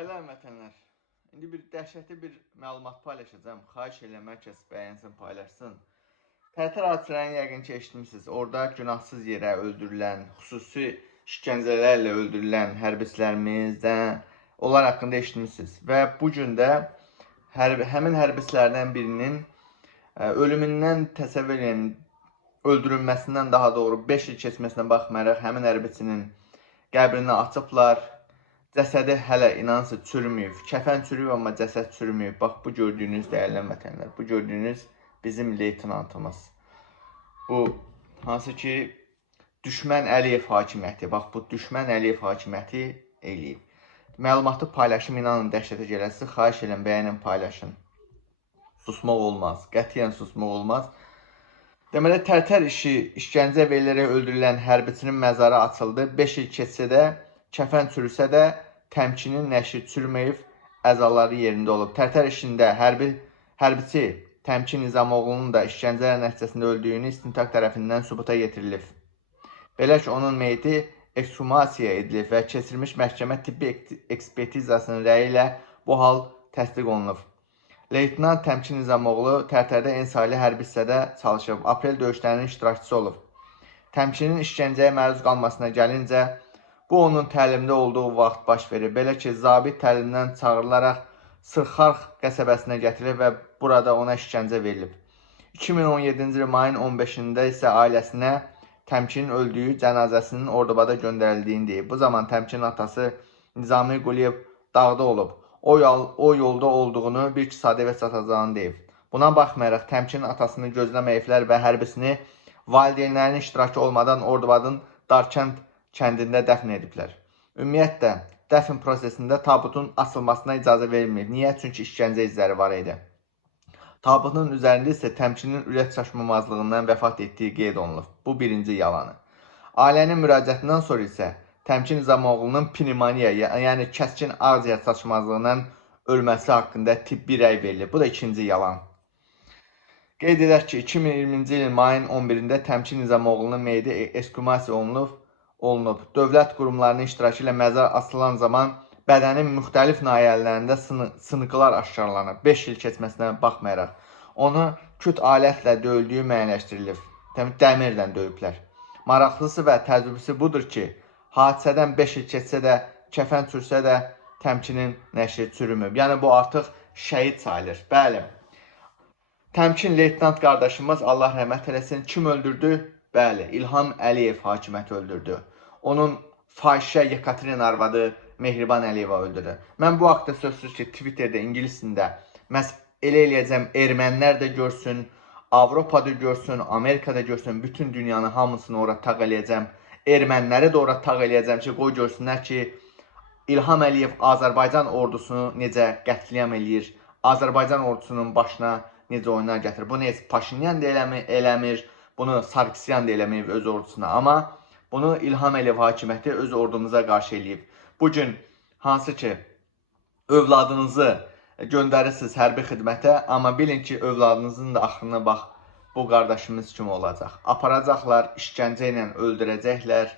Dəyərli həmvətənlər, indi bir dəhşətli bir məlumat paylaşacağam. Xahiş edirəm hər kəs bəyənsin, paylaşsın. Tərtər hadisələrini yəqin ki, eşitmisiniz. Orada günahsız yerə öldürülən, xüsusi işgəncələrlə öldürülən hərbiçilərimizdən onlar haqqında eşitmisiniz. Və bu gün də hərbi, həmin hərbiçilərdən birinin ə, ölümündən təsəvvür edin, öldürülməsindən daha doğru 5 il keçməsinə baxmayaraq həmin hərbiçinin qəbrini açıblar. Cəsədi hələ inansı çürüməyib. Kəfən çürüyüb amma cəsəd çürüməyib. Bax bu gördüyünüz dəyərli vətənlər, bu gördüyünüz bizim leytenantımız. Bu hansı ki düşmən Əliyev hakimiyyəti. Bax bu düşmən Əliyev hakimiyyəti eləyib. Məlumatı paylaşım inanın dəhşətə gələsiz. Xahiş edirəm bəyənin paylaşın. Susmaq olmaz. Qətiyyən susmaq olmaz. Deməli tərtər işi işgəncə verilərək öldürülən hərbiçinin məzarı açıldı. 5 il keçsə də kəfən çürüsə də təmkinin nəşri çürüməyib, əzaları yerində olub. Tərtər işində hərbi hərbiçi Təmkin Nizamoğlu'nun da işgəncələr nəticəsində öldüyünü istintaq tərəfindən sübuta yetirilib. Belə ki, onun meyiti ekshumasiya edilib və keçirilmiş məhkəmə tibbi ekspertizasının rəyi ilə bu hal təsdiq olunub. Leytenant Təmkin Nizamoğlu Tərtərdə ensaylı hərbi hissədə çalışıb. Aprel döyüşlərinin iştirakçısı olub. Təmkinin işgəncəyə məruz qalmasına gəlincə, Bu onun təlimdə olduğu vaxt baş verir. Belə ki, zabit təlimdən çağırılaraq Sırxarx qəsəbəsinə gətirilib və burada ona işgəncə verilib. 2017-ci il mayın 15-də isə ailəsinə Təmkinin öldüyü cənazəsinin Ordubada göndərildiyini deyib. Bu zaman Təmkinin atası Nizami Quliyev dağda olub. O, yol, o yolda olduğunu bir iki sadə evə çatacağını deyib. Buna baxmayaraq Təmkinin atasını gözləməyiblər və hərbisini valideynlərinin iştirakı olmadan Ordubadın Darkənd kəndində dəfn ediblər. Ümumiyyətlə, dəfn prosesində tabutun asılmasına icazə verilmir. Niyə? Çünki işgəncə izləri var idi. Tabutun üzərində isə təmkinin ürək çaşmamazlığından vəfat etdiyi qeyd olunub. Bu birinci yalanı. Ailənin müraciətindən sonra isə Təmkin Zamoğlunun pnevmoniya, yəni kəskin ağciyər çaşmazlığından ölməsi haqqında tibbi rəy verilib. Bu da ikinci yalan. Qeyd edək ki, 2020-ci ilin mayın 11-də Təmkin Nizamoğlunun meyidi ekskumasiya olunub olunub. Dövlət qurumlarının iştirakı ilə məzar asılan zaman bədənin müxtəlif nahiyələrində sını sınıqlar aşkarlanıb. 5 il keçməsinə baxmayaraq onu küt alətlə döyüldüyü müəyyənləşdirilib. Dəmirlə döyüblər. Maraqlısı və təəccüblüsü budur ki, hadisədən 5 il keçsə də, kəfən çürsə də təmkinin nəşri çürümüb. Yəni bu artıq şəhid sayılır. Bəli. Təmkin leytenant qardaşımız Allah rəhmət eləsin kim öldürdü? Bəli, İlham Əliyev hakimiyyəti öldürdü. Onun fahişə Yekaterin arvadı Mehriban Əliyeva öldürdü. Mən bu haqda sözsüz ki, Twitterdə, ingilis dilində məhz elə eləyəcəm, ermənilər də görsün, Avropada görsün, Amerikada görsün, bütün dünyanı hamısını ora taq eləyəcəm. Erməniləri də ora taq eləyəcəm ki, qoy görsünlər ki, İlham Əliyev Azərbaycan ordusunu necə qətliam eləyir, Azərbaycan ordusunun başına necə oyunlar gətirir. Bunu heç Paşinyan da eləmir, eləmir Bunu Sarkisyan da eləməyib öz ordusuna, amma bunu İlham Əliyev hakimiyyəti öz ordumuza qarşı eləyib. Bu gün hansı ki övladınızı göndərirsiniz hərbi xidmətə, amma bilin ki, övladınızın da axırına bax bu qardaşımız kimi olacaq. Aparacaqlar, işgəncə ilə öldürəcəklər.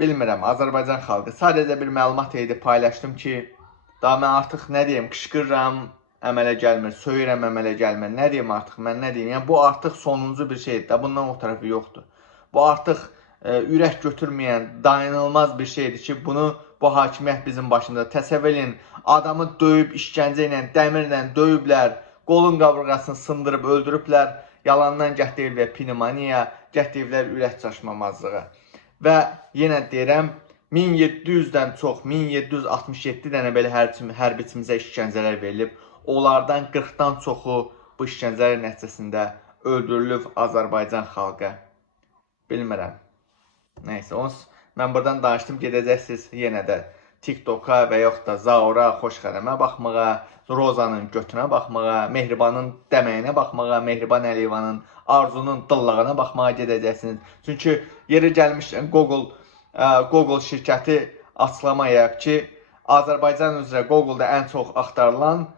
Bilmirəm, Azərbaycan xalqı sadəcə bir məlumat idi paylaşdım ki, daha mən artıq nə deyim, qışqırıram, əmələ gəlmir, söyürəm əmələ gəlmir. Nə deyim artıq, mən nə deyim? Yəni bu artıq sonuncu bir şeydir də, bundan o tərəfi yoxdur. Bu artıq e, ürək götürməyən, dayanılmaz bir şeydir ki, bunu bu hakimiyyət bizim başında təsəvvür edin. Adamı döyüb, işgəncə ilə, dəmirlə döyüblər, qolun qaburğasını sındırıb öldürüblər. Yalandan gəh deyirlər pnevmoniya, gəh deyirlər ürək çaşmamazlığı. Və yenə deyirəm, 1700-dən çox, 1767 dənə belə hərbiçimizə işgəncələr verilib. Onlardan 40-dan çoxu bu işgəncələr nəticəsində öldürülüb Azərbaycan xalqı. Bilmirəm. Nəysə, ons mən buradan danışdım, gedəcəksiniz yenə də TikToka və yaxud da Zaura xoşxərəmə baxmağa, Rozanın götünə baxmağa, Mehribanın dəməyinə baxmağa, Mehriban Əliyevanın Arzunun dillığına baxmağa gedəcəksiniz. Çünki yeri gəlmişkən Google Google şirkəti açıqlama yayıb ki, Azərbaycan üzrə Google-da ən çox axtarılan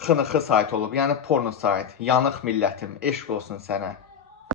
xınıxı sayt olub. Yəni porno sayt. Yanıq millətim, eşq olsun sənə.